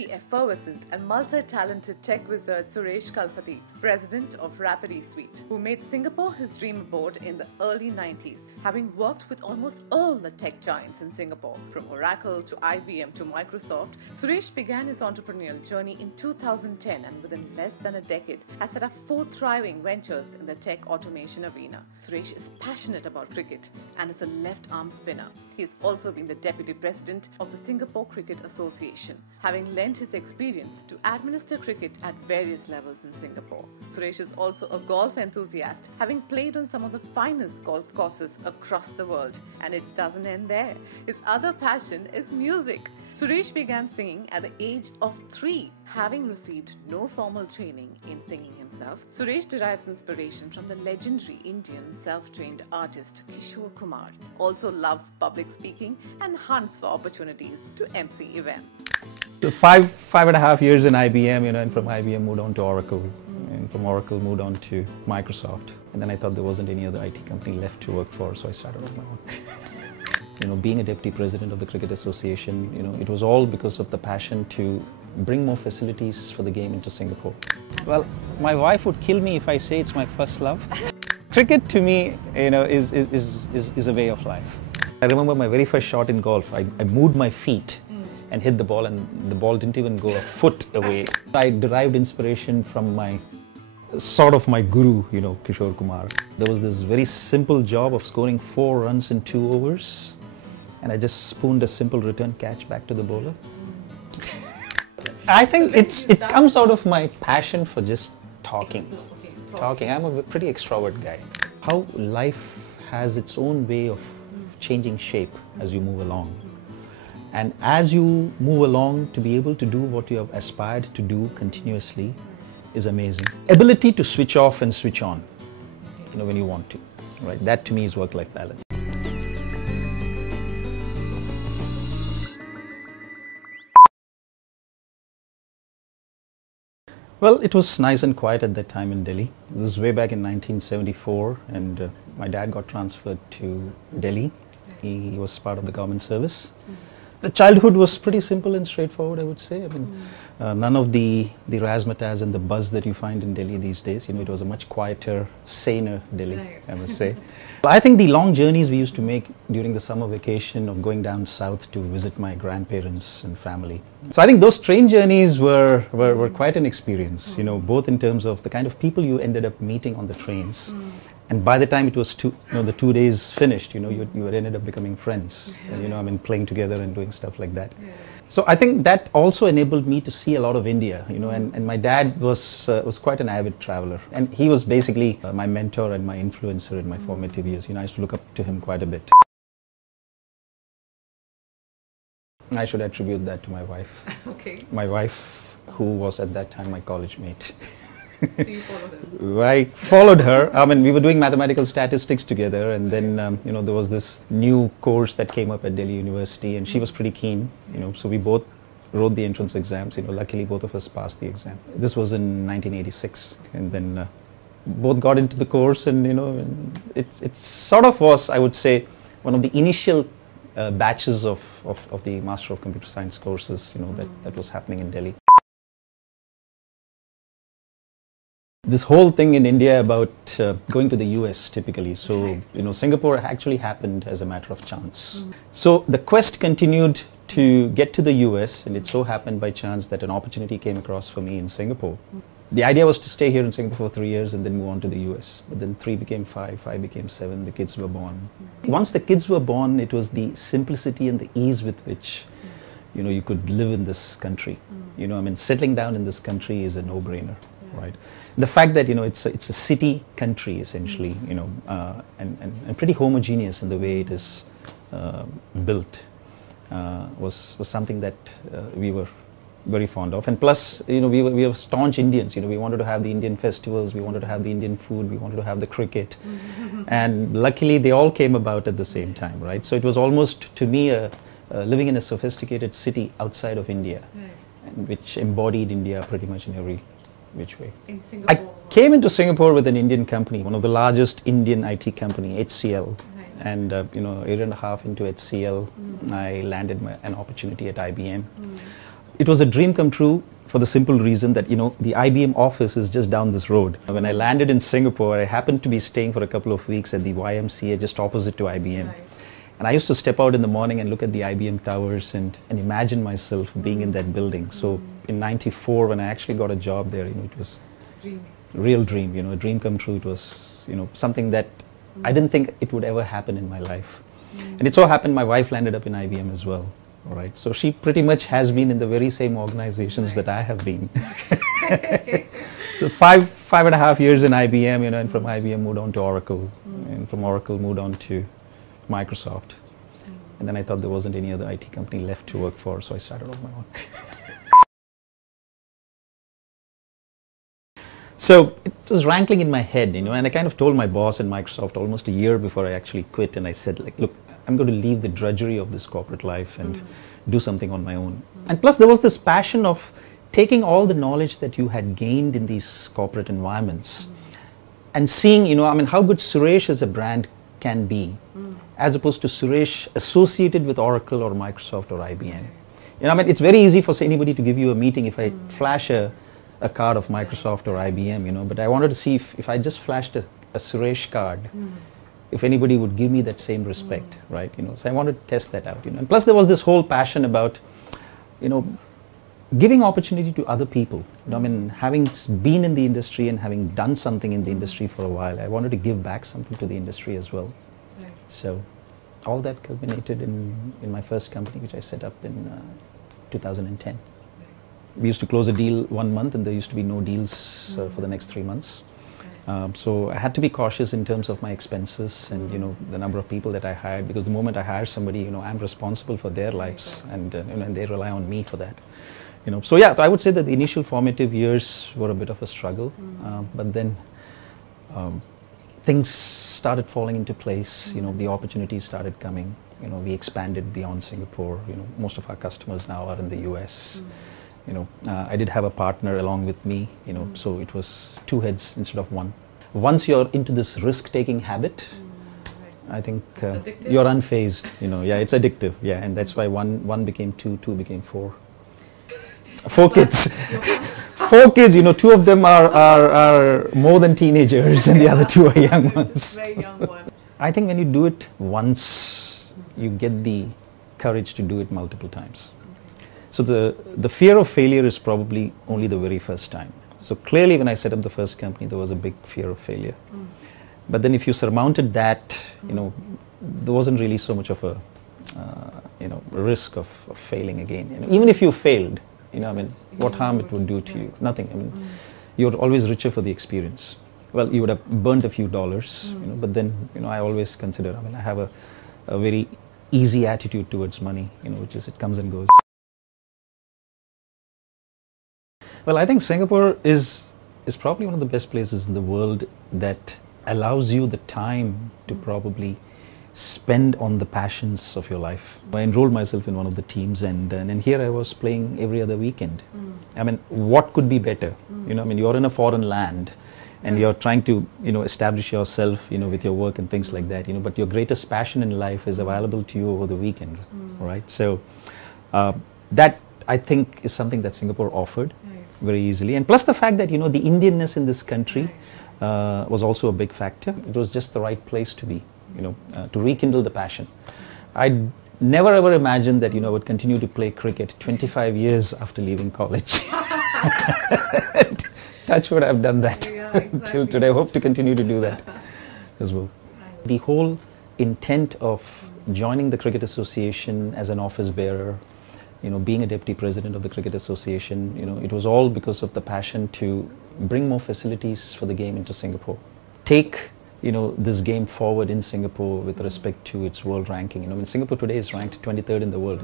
the effervescent and multi-talented tech wizard Suresh Kalpathy, president of Rapidly Suite, who made Singapore his dream abode in the early 90s, having worked with almost all the tech giants in Singapore. From Oracle to IBM to Microsoft, Suresh began his entrepreneurial journey in 2010 and within less than a decade has set up 4 thriving ventures in the tech automation arena. Suresh is passionate about cricket and is a left-arm spinner. He has also been the deputy president of the Singapore Cricket Association, having lent his experience to administer cricket at various levels in Singapore. Suresh is also a golf enthusiast, having played on some of the finest golf courses across the world. And it doesn't end there. His other passion is music. Suresh began singing at the age of 3, having received no formal training in singing himself. Suresh derives inspiration from the legendary Indian self-trained artist Kishore Kumar, also loves public speaking and hunts for opportunities to MC events. So five and a half years in IBM, and from IBM moved on to Oracle, and from Oracle moved on to Microsoft. And then I thought there wasn't any other IT company left to work for, so I started on my own. Being a deputy president of the Cricket Association, it was all because of the passion to bring more facilities for the game into Singapore. Well, my wife would kill me if I say it's my first love. Cricket to me, is a way of life. I remember my very first shot in golf. I moved my feet and hit the ball, and the ball didn't even go a foot away. I derived inspiration from my guru, Kishore Kumar. There was this very simple job of scoring 4 runs in 2 overs. And I just spooned a simple return catch back to the bowler. I think it comes out of my passion for just talking. I'm a pretty extrovert guy. How life has its own way of changing shape as you move along. And as you move along, to be able to do what you have aspired to do continuously is amazing. Ability to switch off and switch on, when you want to. Right? That to me is work-life balance. Well, it was nice and quiet at that time in Delhi. This was way back in 1974, and my dad got transferred to Delhi. He was part of the government service. The childhood was pretty simple and straightforward, I would say. None of the razzmatazz and the buzz that you find in Delhi these days. It was a much quieter, saner Delhi, I must say. I think the long journeys we used to make during the summer vacation of going down south to visit my grandparents and family. So I think those train journeys were quite an experience, both in terms of the kind of people you ended up meeting on the trains. And by the time it was the 2 days finished, you had ended up becoming friends, and playing together and doing stuff like that. So I think that also enabled me to see a lot of India, and my dad was quite an avid traveler, and he was basically my mentor and my influencer in my formative years. I used to look up to him quite a bit. I should attribute that to my wife. Okay. My wife, who was at that time my college mate. So you followed her? I followed her. We were doing mathematical statistics together, and then there was this new course that came up at Delhi University, and she was pretty keen. So we both wrote the entrance exams. Luckily both of us passed the exam. This was in 1986, and then both got into the course, and it sort of was, I would say, one of the initial batches of the Master of Computer Science courses, that was happening in Delhi. This whole thing in India about going to the US typically, so Singapore actually happened as a matter of chance. So the quest continued to get to the US, and it so happened by chance that an opportunity came across for me in Singapore. The idea was to stay here in Singapore for 3 years and then move on to the US. But then 3 became 5, 5 became 7, the kids were born. Once the kids were born, it was the simplicity and the ease with which you could live in this country. Settling down in this country is a no-brainer. Right. The fact that it's a city country essentially, and pretty homogeneous in the way it is built, was something that we were very fond of. And plus, we were staunch Indians. We wanted to have the Indian festivals, we wanted to have the Indian food, we wanted to have the cricket, and luckily they all came about at the same time. Right. So it was almost, to me, living in a sophisticated city outside of India, and which embodied India pretty much in every which way. In Singapore? I came into Singapore with an Indian company, one of the largest Indian IT company, HCL. Right. And a year and a half into HCL, I landed an opportunity at IBM. it was a dream come true for the simple reason that, the IBM office is just down this road. When I landed in Singapore, I happened to be staying for a couple of weeks at the YMCA just opposite to IBM. Right. And I used to step out in the morning and look at the IBM towers and imagine myself being in that building. So in '94, when I actually got a job there, it was a real dream, a dream come true. It was, something that I didn't think it would ever happen in my life. And it so happened my wife landed up in IBM as well. All right. So she pretty much has been in the very same organizations that I have been. So five and a half years in IBM, and from IBM moved on to Oracle, and from Oracle moved on to Microsoft. And then I thought there wasn't any other IT company left to work for, so I started on my own. So it was rankling in my head, and I kind of told my boss in Microsoft almost a year before I actually quit, and I said, look, I'm going to leave the drudgery of this corporate life and do something on my own. And plus there was this passion of taking all the knowledge that you had gained in these corporate environments and seeing, how good Suresh as a brand can be, as opposed to Suresh associated with Oracle or Microsoft or IBM. It's very easy for anybody to give you a meeting if I flash a card of Microsoft or IBM, but I wanted to see if I just flashed a Suresh card, if anybody would give me that same respect, right? So I wanted to test that out, And plus there was this whole passion about, giving opportunity to other people. Having been in the industry and having done something in the industry for a while, I wanted to give back something to the industry as well. Right. So all that culminated in my first company, which I set up in 2010. We used to close a deal 1 month and there used to be no deals for the next 3 months. So I had to be cautious in terms of my expenses and the number of people that I hired, because the moment I hire somebody, I'm responsible for their lives, and and they rely on me for that. So yeah, I would say that the initial formative years were a bit of a struggle, but then things started falling into place. The opportunities started coming. We expanded beyond Singapore. Most of our customers now are in the US. I did have a partner along with me, so it was 2 heads instead of 1. Once you're into this risk-taking habit, I think you're unfazed, yeah, it's addictive, yeah, and that's why one became 2, 2 became 4. 4 kids. 4 kids, 2 of them are more than teenagers and the other 2 are young ones. Very young one. I think when you do it once, you get the courage to do it multiple times. So the fear of failure is probably only the very first time. So clearly when I set up the first company, there was a big fear of failure. But then if you surmounted that, there wasn't really so much of a risk of failing again. Even if you failed, what harm it would do to you? Nothing. You're always richer for the experience. Well, you would have burnt a few dollars, but then, I always consider, I have a very easy attitude towards money, which is it comes and goes. Well, I think Singapore is probably one of the best places in the world that allows you the time to probably spend on the passions of your life. I enrolled myself in one of the teams, and here I was playing every other weekend. What could be better? You're in a foreign land and you're trying to, establish yourself, with your work and things like that, but your greatest passion in life is available to you over the weekend, right? So that, I think, is something that Singapore offered very easily. And plus the fact that, the Indianness in this country was also a big factor. It was just the right place to be, to rekindle the passion. I'd never ever imagined that, I would continue to play cricket 25 years after leaving college. Touch wood, I've done that till today. I hope to continue to do that as well. The whole intent of joining the Cricket Association as an office bearer, being a deputy president of the Cricket Association, it was all because of the passion to bring more facilities for the game into Singapore. Take, this game forward in Singapore with respect to its world ranking. Singapore today is ranked 23rd in the world,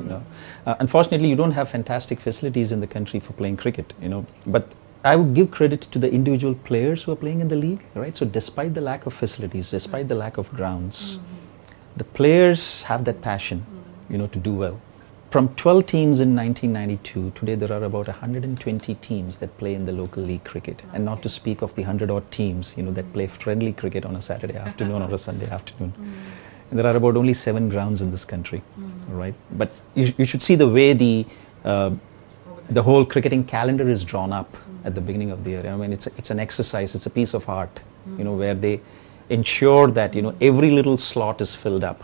Unfortunately, you don't have fantastic facilities in the country for playing cricket, But I would give credit to the individual players who are playing in the league, right? So despite the lack of facilities, despite the lack of grounds, the players have that passion, to do well. From 12 teams in 1992, today there are about 120 teams that play in the local league cricket, and not to speak of the 100-odd teams, that play friendly cricket on a Saturday afternoon or a Sunday afternoon. And there are about only 7 grounds in this country, right? But you should see the way the the whole cricketing calendar is drawn up at the beginning of the year. I mean, it's an exercise, it's a piece of art, where they ensure that, every little slot is filled up.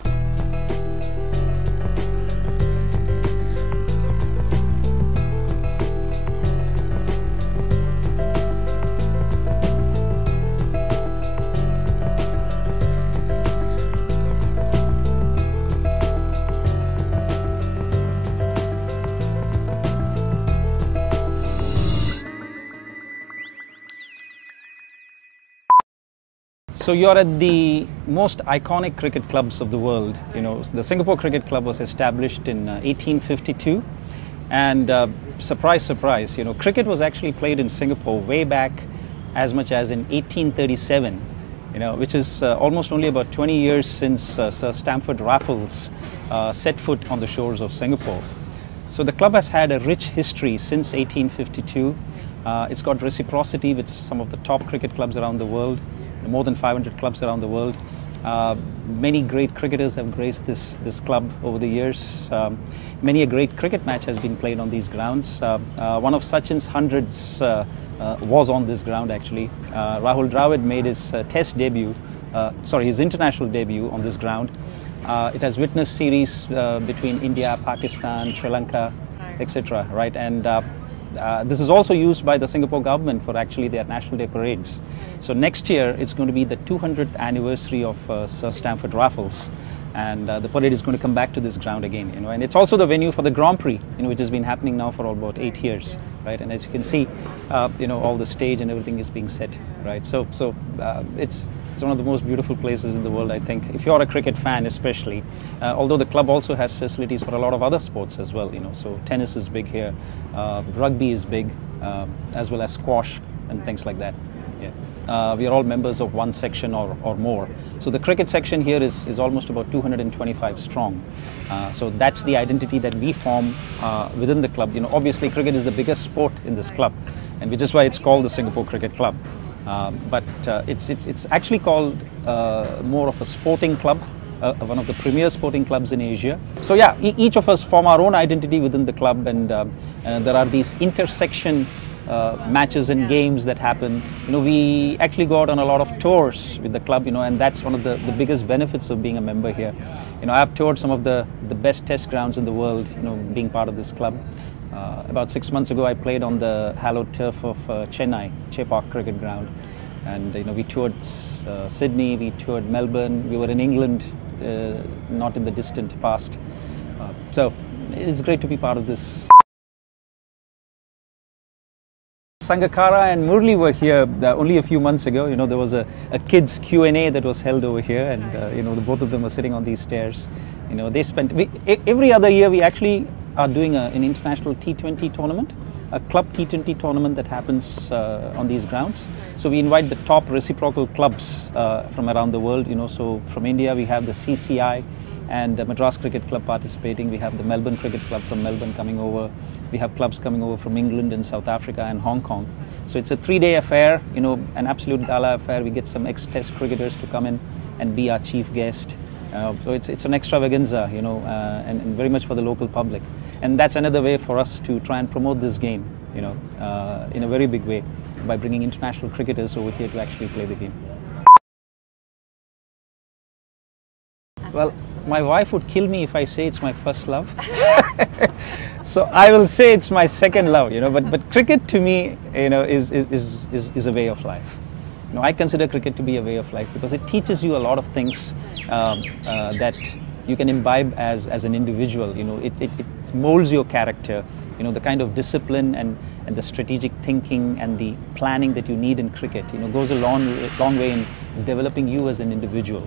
So you're at the most iconic cricket clubs of the world. The Singapore Cricket Club was established in 1852, and surprise, surprise, cricket was actually played in Singapore way back as much as in 1837, which is almost only about 20 years since Sir Stamford Raffles set foot on the shores of Singapore. So the club has had a rich history since 1852. It's got reciprocity with some of the top cricket clubs around the world. More than 500 clubs around the world. Many great cricketers have graced this club over the years. Many a great cricket match has been played on these grounds. One of Sachin's hundreds was on this ground actually. Rahul Dravid made his his international debut on this ground. It has witnessed series between India, Pakistan, Sri Lanka, etc. Right, and this is also used by the Singapore government for actually their National Day parades. So next year it's going to be the 200th anniversary of Sir Stamford Raffles, and the parade is going to come back to this ground again. And it's also the venue for the Grand Prix, which has been happening now for about 8 years, right? And as you can see, all the stage and everything is being set, right? So it's one of the most beautiful places in the world, I think, if you're a cricket fan especially. Although the club also has facilities for a lot of other sports as well, so tennis is big here, rugby is big, as well as squash and things like that. Yeah. We are all members of one section or more. So the cricket section here is almost about 225 strong. So that's the identity that we form within the club. Obviously cricket is the biggest sport in this club, and which is why it's called the Singapore Cricket Club. But it's actually called more of a sporting club, one of the premier sporting clubs in Asia. So yeah, each of us form our own identity within the club, and there are these intersection matches and games that happen. We actually go out on a lot of tours with the club, and that's one of the biggest benefits of being a member here. I've toured some of the best test grounds in the world, being part of this club. About 6 months ago, I played on the hallowed turf of Chennai, Chepauk Cricket Ground. And we toured Sydney, we toured Melbourne, we were in England, not in the distant past. So it's great to be part of this. Sangakkara and Murli were here only a few months ago. There was a kids Q&A that was held over here, and the both of them were sitting on these stairs. They spent every other year we actually are doing an international T20 tournament, a club T20 tournament that happens on these grounds. So we invite the top reciprocal clubs from around the world. So from India we have the CCI and the Madras Cricket Club participating. We have the Melbourne Cricket Club from Melbourne coming over. We have clubs coming over from England and South Africa and Hong Kong. So it's a 3-day affair, an absolute gala affair. We get some ex-test cricketers to come in and be our chief guest. So it's an extravaganza, and very much for the local public. And that's another way for us to try and promote this game, in a very big way, by bringing international cricketers over here to actually play the game. Well, my wife would kill me if I say it's my first love. So I will say it's my second love, but cricket to me, is a way of life. I consider cricket to be a way of life because it teaches you a lot of things that you can imbibe as an individual. It molds your character. The kind of discipline and the strategic thinking and the planning that you need in cricket, goes a long way in developing you as an individual.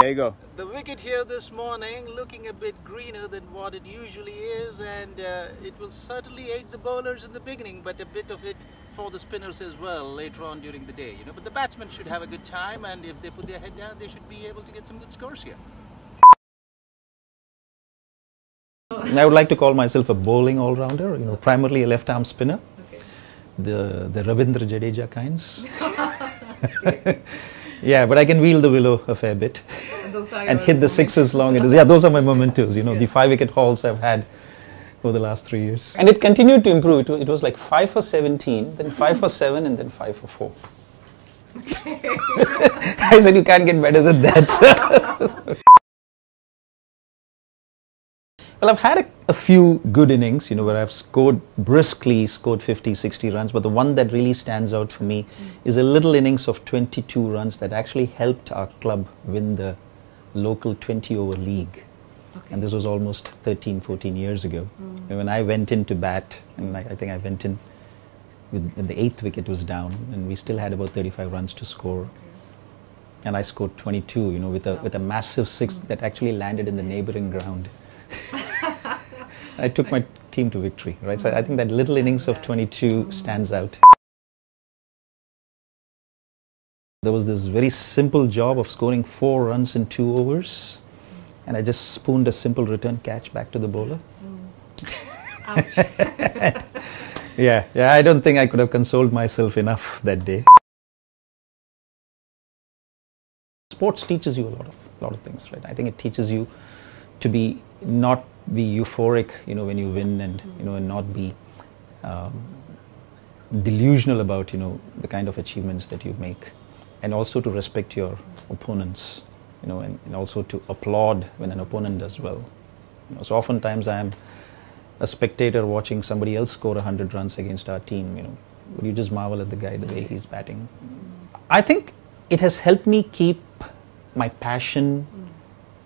There you go. The wicket here this morning looking a bit greener than what it usually is, and it will certainly aid the bowlers in the beginning, but a bit of it for the spinners as well later on during the day. But the batsmen should have a good time, and if they put their head down, they should be able to get some good scores here. I would like to call myself a bowling all-rounder, primarily a left-arm spinner. Okay. The Ravindra Jadeja kinds. Yeah, but I can wheel the willow a fair bit and hit the sixes long. Yeah, those are my mementos, the 5-wicket hauls I've had over the last 3 years. And it continued to improve. It was like 5 for 17, then 5 for 7, and then 5 for 4. I said, you can't get better than that. Well, I've had a few good innings, where I've scored 50, 60 runs, but the one that really stands out for me is a little innings of 22 runs that actually helped our club win the local 20-over league. Okay. And this was almost 13, 14 years ago. And when I went in to bat, and I think I went in when the 8th wicket was down, and we still had about 35 runs to score. And I scored 22, with a massive 6 that actually landed in the neighboring ground. I took my team to victory, right? So I think that little innings of 22 stands out. There was this very simple job of scoring 4 runs in 2 overs, and I just spooned a simple return catch back to the bowler. Ouch. Yeah, I don't think I could have consoled myself enough that day. Sports teaches you a lot of things, right? I think it teaches you to not be euphoric, when you win, and and not be delusional about the kind of achievements that you make, and also to respect your opponents, and also to applaud when an opponent does well. So oftentimes I am a spectator watching somebody else score 100 runs against our team, but you just marvel at the guy, the way he's batting. I think it has helped me keep my passion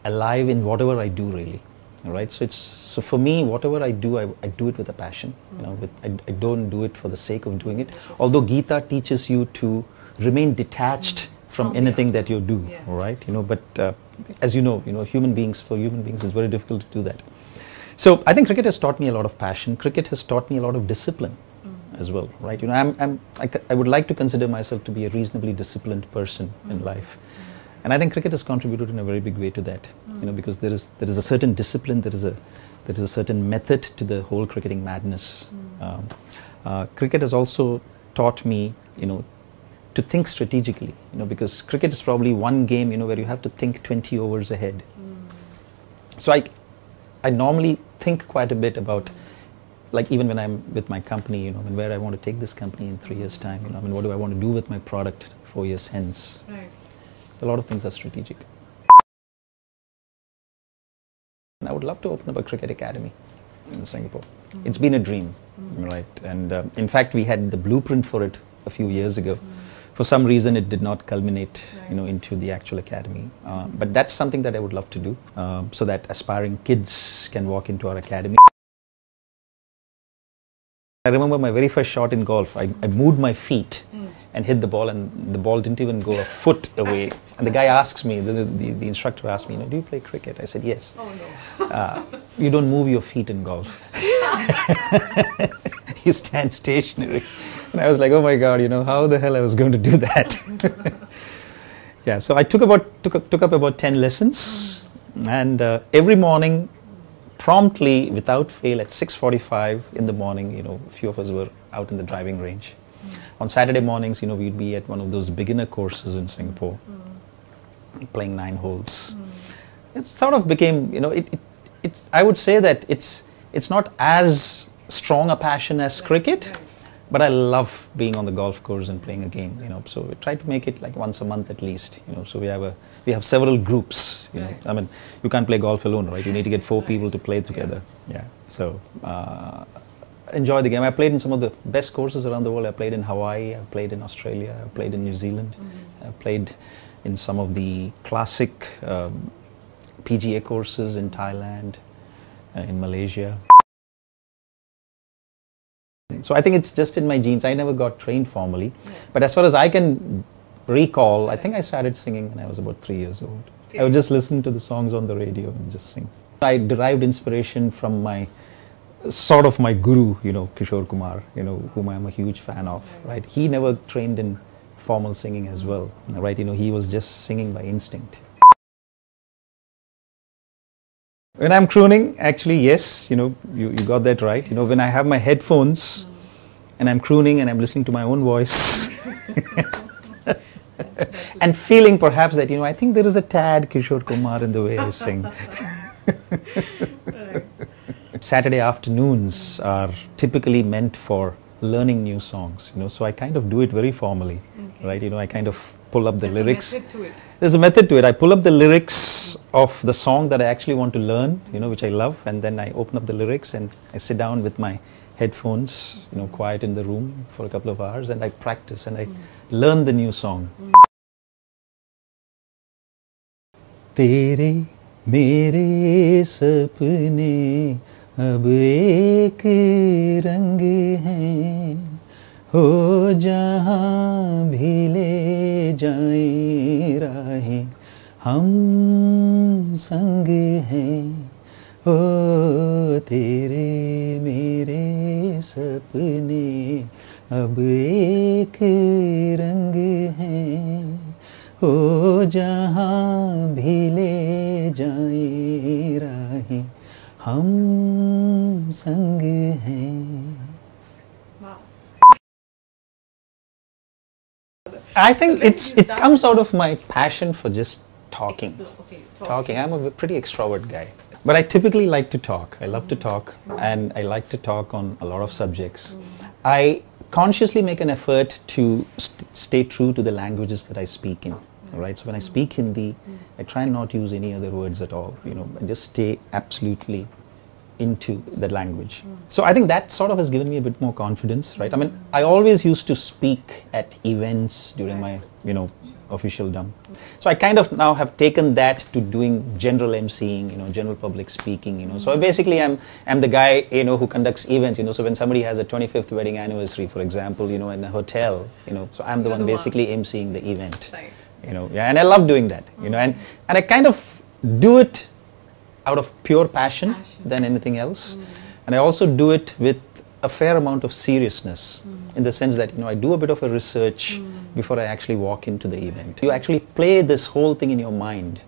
alive in whatever I do, really. Right, so for me, whatever I do it with a passion. I don't do it for the sake of doing it. Although Gita teaches you to remain detached from anything that you do, right? But as you know, for human beings, it's very difficult to do that. So I think cricket has taught me a lot of passion. Cricket has taught me a lot of discipline as well, right? I would like to consider myself to be a reasonably disciplined person in life. And I think cricket has contributed in a very big way to that, because there is a certain discipline, there is a certain method to the whole cricketing madness. Cricket has also taught me, to think strategically, because cricket is probably one game, where you have to think 20 overs ahead. So I normally think quite a bit about, like even when I'm with my company, where I want to take this company in 3 years' time, what do I want to do with my product 4 years hence. Right. So a lot of things are strategic. And I would love to open up a cricket academy in Singapore. It's been a dream, right? And in fact, we had the blueprint for it a few years ago. For some reason, it did not culminate, into the actual academy. But that's something that I would love to do, so that aspiring kids can walk into our academy. I remember my very first shot in golf. I moved my feet and hit the ball, and the ball didn't even go a foot away. And the guy asks me, the instructor asked me, do you play cricket? I said, yes. Oh, no. You don't move your feet in golf. You stand stationary. And I was like, oh my God, how the hell I was going to do that? Yeah, so I took up about 10 lessons, and every morning, promptly, without fail, at 6:45 in the morning, a few of us were out in the driving range. On Saturday mornings, we'd be at one of those beginner courses in Singapore, playing 9 holes. It sort of became, I would say that it's not as strong a passion as cricket, but I love being on the golf course and playing a game, So we try to make it like once a month at least, So we have several groups, I mean, you can't play golf alone, right? You need to get 4 people to play together. Yeah. So enjoy the game. I played in some of the best courses around the world. I played in Hawaii, I played in Australia, I played in New Zealand, I played in some of the classic PGA courses in Thailand, in Malaysia. So I think it's just in my genes. I never got trained formally, but as far as I can recall, I think I started singing when I was about 3 years old. I would just listen to the songs on the radio and just sing. I derived inspiration from my guru, Kishore Kumar, whom I'm a huge fan of, right? He never trained in formal singing as well, right? He was just singing by instinct. When I'm crooning, actually, yes, you got that right. When I have my headphones and I'm crooning and I'm listening to my own voice and feeling perhaps that, I think there is a tad Kishore Kumar in the way I sing. Saturday afternoons are typically meant for learning new songs, so I kind of do it very formally, right? I kind of pull up the lyrics. There's a method to it. There's a method to it. I pull up the lyrics of the song that I actually want to learn, which I love, and then I open up the lyrics and I sit down with my headphones, quiet in the room for a couple of hours, and I practice and I learn the new song. तेरे मेरे सपने अब एक रंग हैं, हो जहाँ भी ले जाएं राहें, हम संग हैं, हो तेरे मेरे सपने अब एक रंग हैं, हो जहाँ भी ले जाएं राहें, हम संग हैं. I think it comes out of my passion for just talking. Talking. I'm a pretty extrovert guy. But I typically like to talk. I love to talk, and I like to talk on a lot of subjects. I consciously make an effort to stay true to the languages that I speak in. Right? So when I speak Hindi, I try and not use any other words at all. I just stay absolutely into the language. So I think that sort of has given me a bit more confidence, right? I mean, I always used to speak at events during my, official dump. So I kind of now have taken that to doing general emceeing, general public speaking, So basically I'm the guy, who conducts events, So when somebody has a 25th wedding anniversary, for example, in a hotel, so I'm the one basically emceeing the event. Right. And I love doing that, and I kind of do it out of pure passion than anything else. And I also do it with a fair amount of seriousness in the sense that, I do a bit of a research before I actually walk into the event. You actually play this whole thing in your mind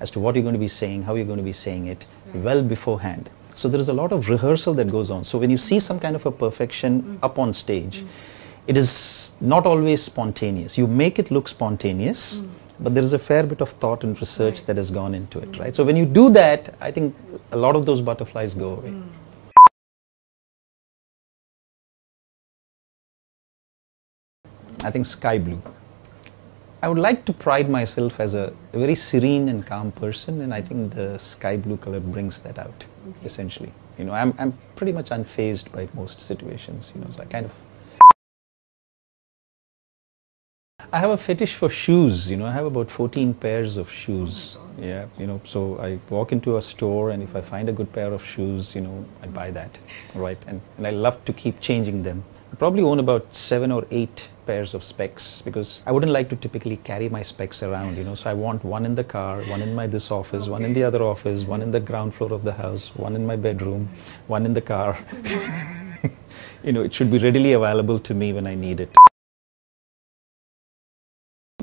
as to what you're going to be saying, how you're going to be saying it well beforehand. So there is a lot of rehearsal that goes on. So when you see some kind of a perfection up on stage, it is not always spontaneous. You make it look spontaneous, but there is a fair bit of thought and research that has gone into it, right? So when you do that, I think a lot of those butterflies go away. I think sky blue. I would like to pride myself as a very serene and calm person, and I think the sky blue color brings that out, essentially. I'm pretty much unfazed by most situations, so I kind of... I have a fetish for shoes, I have about 14 pairs of shoes. Yeah, so I walk into a store, and if I find a good pair of shoes, I buy that, right? And I love to keep changing them. I probably own about 7 or 8 pairs of specs, because I wouldn't like to typically carry my specs around, so I want one in the car, one in this office, one in the other office, one in the ground floor of the house, one in my bedroom, one in the car. It should be readily available to me when I need it.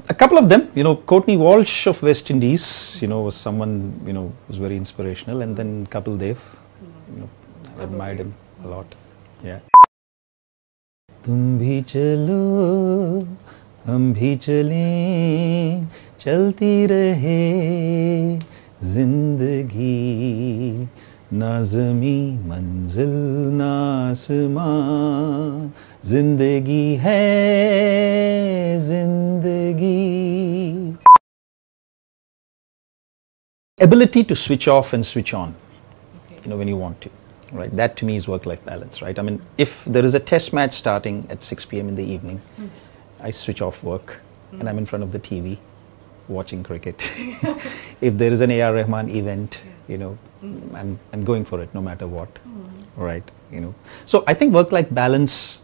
A couple of them, Courtney Walsh of West Indies, was someone, was very inspirational, and then Kapil Dev, I admired him a lot. Yeah. तुम भी चलो हम भी चलें चलती रहे जिंदगी ना ज़मी मंजिल ना आसमां जिंदगी है जिंदगी. Ability to switch off and switch on, when you want to. Right, that to me is work-life balance, right? I mean, if there is a test match starting at 6 p.m. in the evening, I switch off work and I'm in front of the TV watching cricket. If there is an A.R. Rahman event, I'm going for it no matter what, right? So I think work-life balance,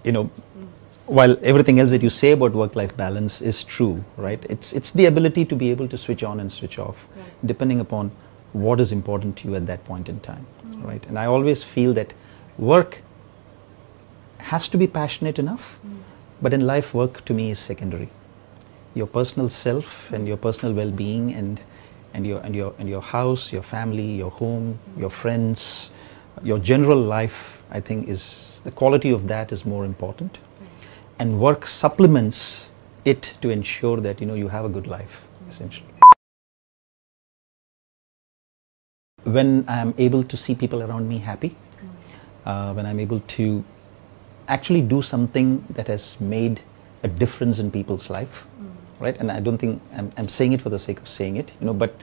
while everything else that you say about work-life balance is true, right? It's the ability to be able to switch on and switch off, depending upon what is important to you at that point in time, right? And I always feel that work has to be passionate enough, but in life, work to me is secondary. Your personal self and your personal well-being and and your house, your family, your home, your friends, your general life, I think is the quality of that is more important, and work supplements it to ensure that you have a good life, essentially. When I am able to see people around me happy, when I'm able to actually do something that has made a difference in people's life, right? And I don't think I'm saying it for the sake of saying it, but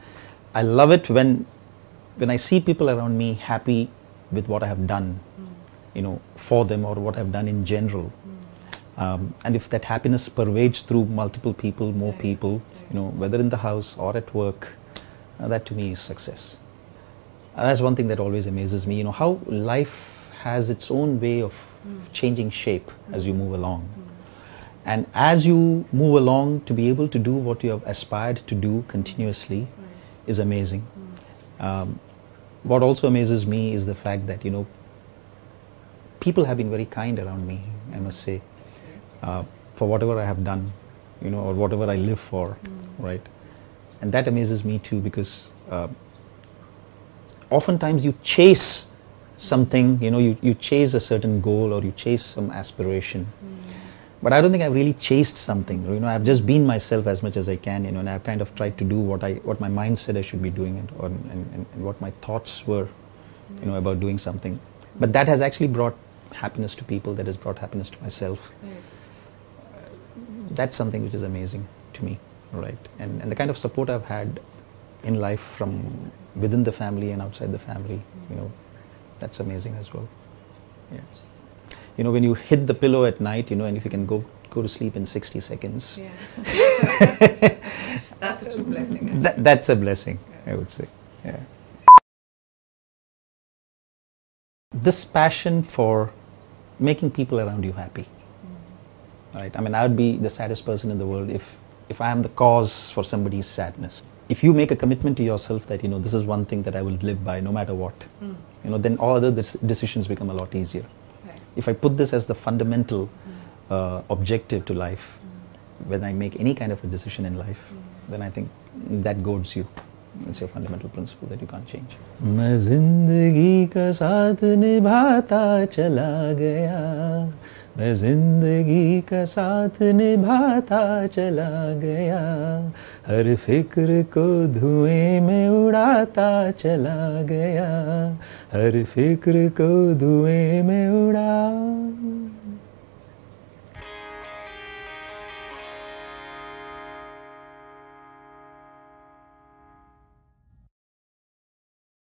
I love it when I see people around me happy with what I have done, for them, or what I've done in general. And if that happiness pervades through multiple people, more people, whether in the house or at work, that to me is success. That's one thing that always amazes me, how life has its own way of changing shape as you move along. And as you move along, to be able to do what you have aspired to do continuously is amazing. What also amazes me is the fact that, people have been very kind around me, I must say, for whatever I have done, or whatever I live for, right? And that amazes me too, because oftentimes you chase something, you chase a certain goal, or you chase some aspiration. But I don't think I've really chased something. I've just been myself as much as I can, and I've kind of tried to do what my mind said I should be doing, and what my thoughts were, about doing something. But that has actually brought happiness to people, that has brought happiness to myself. That's something which is amazing to me, right? And the kind of support I've had in life from within the family and outside the family, that's amazing as well. Yeah. When you hit the pillow at night, and if you can go to sleep in 60 seconds. Yeah. That's a true blessing. That's a blessing, I would say. Yeah. This passion for making people around you happy. Right? I mean, I would be the saddest person in the world if I am the cause for somebody's sadness. If you make a commitment to yourself that, this is one thing that I will live by no matter what, then all other decisions become a lot easier. If I put this as the fundamental objective to life, when I make any kind of a decision in life, then I think that goads you. It's your fundamental principle that you can't change. मैं जिंदगी का साथ निभाता चला गया, मैं जिंदगी का साथ निभाता चला गया, हर फिक्र को धुएं में उड़ाता चला गया, हर फिक्र को धुएं में उड़ा